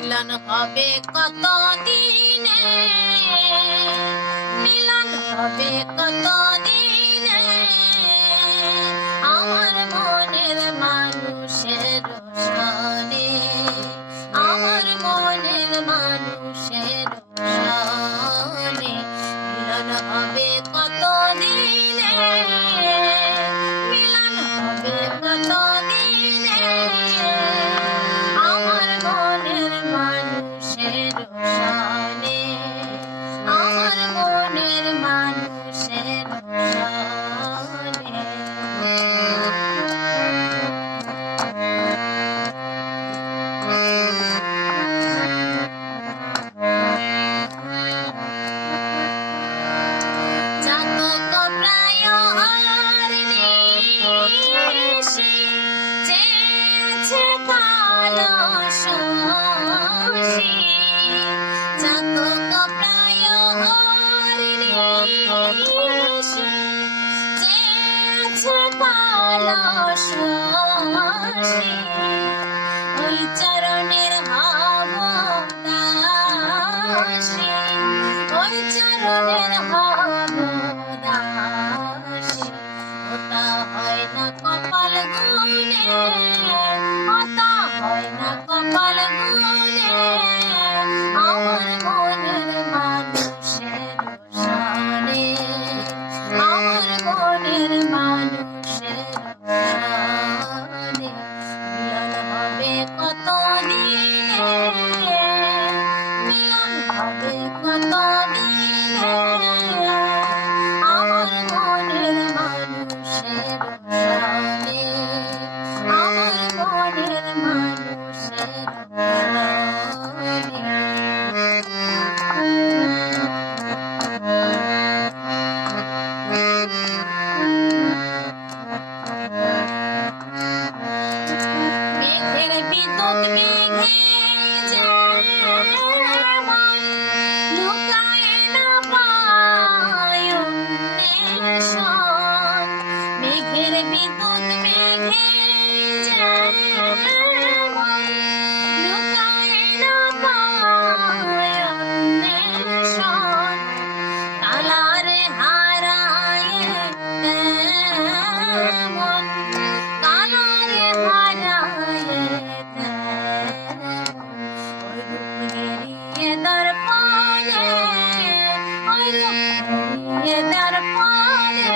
মিলন হবে কত দিনে, মিলন হবে কত দিনে, আমার মনের মানুষের সনে, আমার মনের মানুষের সনে। মিলন হবে কত দিনে, মিলন হবে কত দিনে, আমার মনের মানুষের সনে, আমার মনের মানুষের সনে। জাতক প্রায় হার নিশি, চেয়েছে কালো শশী। জাতক প্রায় হার নিশি, চেয়েছে কালো শশী। ওই চরণের হব দাসী, ওই চরণের হব দাসী। ওটা হয় না কপাল গুনে, ওটা হয় না কপাল গুনে, আমার মনের মানুষের সনে, আমার মনের মানুষের সনে। মিলন হবে কত দিনে, মিলন হবে কত দিনে, আমার মনের মানুষের সনে, আমার মনের মানুষের মেঘের বিদ্যুৎ মেঘে যেমন লুকায় না পায় অন্বেষণ। মেঘের বিদ্যুৎ মেঘে যেমন লুকায় না পায় অন্বেষণ। কালারে হারায় তেমন, কালারে হারায় তেমন। ওই রূপ হেরিয়ে দর্পণে, ওই রূপ হেরিয়ে দর্পণে,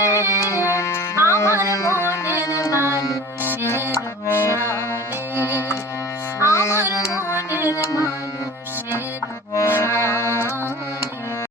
আমার মনের মানুষের সনে, আমার মনের মানুষের